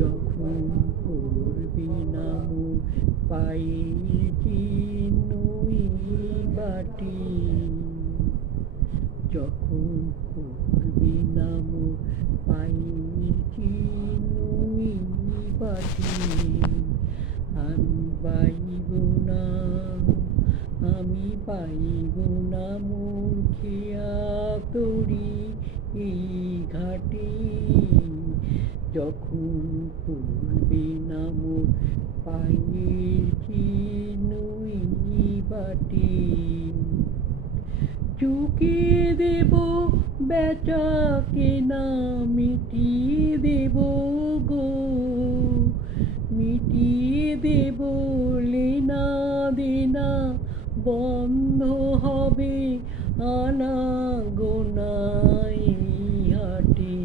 যখন করবি না মোর পায়ের চিনুই বাটি, যখন করবি না মোর পায়ের চিনুই বাটি, আমি পাইব না, আমি পাইব না মোর খেয়া তরি এই ঘাটে, যখন করবি না মোর পায়ের চিনুই বাটি। চুকিয়ে দেব বেচা কেনা, মিটিয়ে দেব গো, মিটিয়ে দেব লেনা দেনা, বন্ধ হবে আনা গোনা এই হাটে,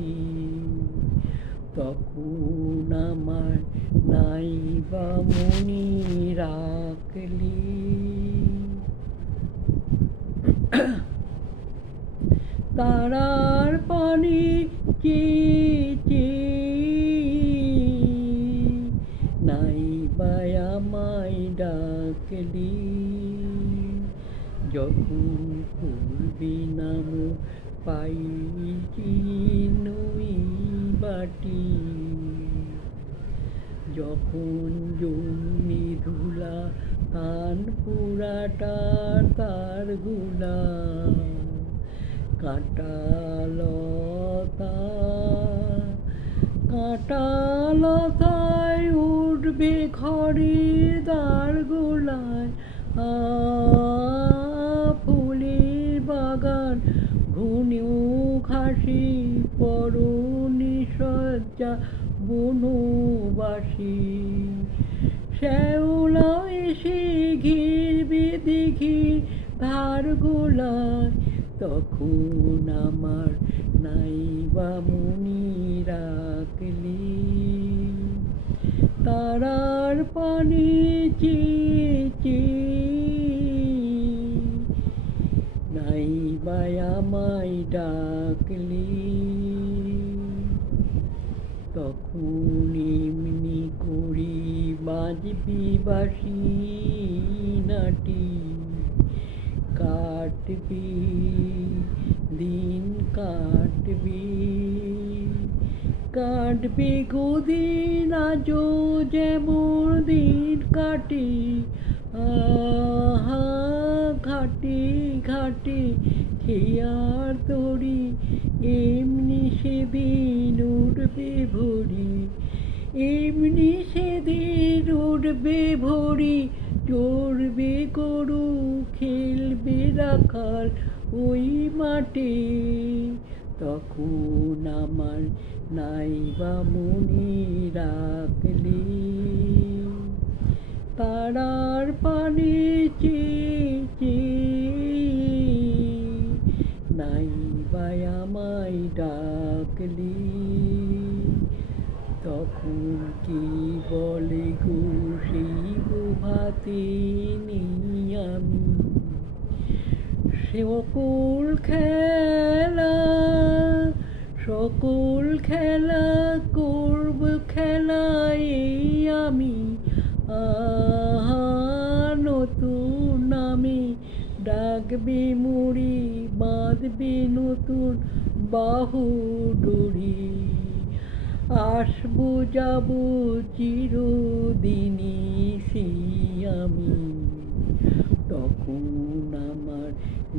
তখন আমার নাইবা মনে রাখলি। তারার পানে চেয়ে নাইবা আমায় ডাকলি, যখন করবি না মোর পায়ের চিনুই বাটি, যখন জন্মে ধুলা কান পুরাটা তার গুলা, কাঁটালতা কাঁটালতায় উঠবে ঘরের দ্বার গোলায়, ফুলের বাগান ঘুনেও ঘাসে পরনে সজ্জা বনবাসী, শ্যাওলা এসে ঘিরবে দিঘি ধার গোলায়, তখন আমার নাইবা মনে রাখলি। তারার পানে চেয়ে নাইবা আমায় ডাকলি, তখন এমনি করে বাজবি বাঁশি নাটি, কাটবি দিন কাটবি, কাটবে গদিন আজও যেমন দিন কাটে, আহা ঘাটে ঘাটে খেয়ার তরি, এমনি সেদিন উঠবে ভরি, এমনি সেদিন উঠবে ভরি, চড়বে গরু খেলবে রাখাল ওই মাঠে, তখন আমার নাইবা মনে রাখলি। তারার পানে চেয়ে নাইবা আমায় ডাকলি, তখন কি বলে গো সেই প্রভাতে নেই আমি, সকল খেলা সকল খেলা করব খেলায় আমি, আহা নতুন নামে ডাকবে মুড়ি, বাঁধবে নতুন বাহু ডুরি, আসবো যাব চিরদিনই সেই আমি, তখন আমার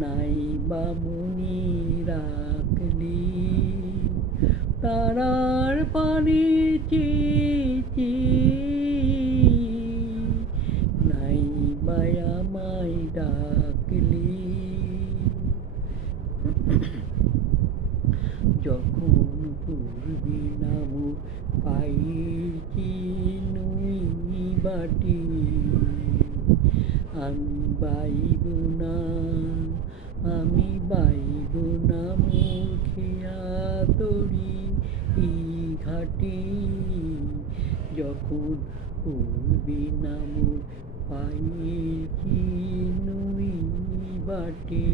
নাইবা মনে রাখলি। তারার পানে চেয়ে নাইবা আমায় ডাকলি, যখন করবি না মোর পায়ের চিনুই বাটি, আমি বাইব না, আমি বাইব না মোর খেয়া তরি এই ঘাটে, যখন করবি না মোর পায়ের চিনুই বাটি।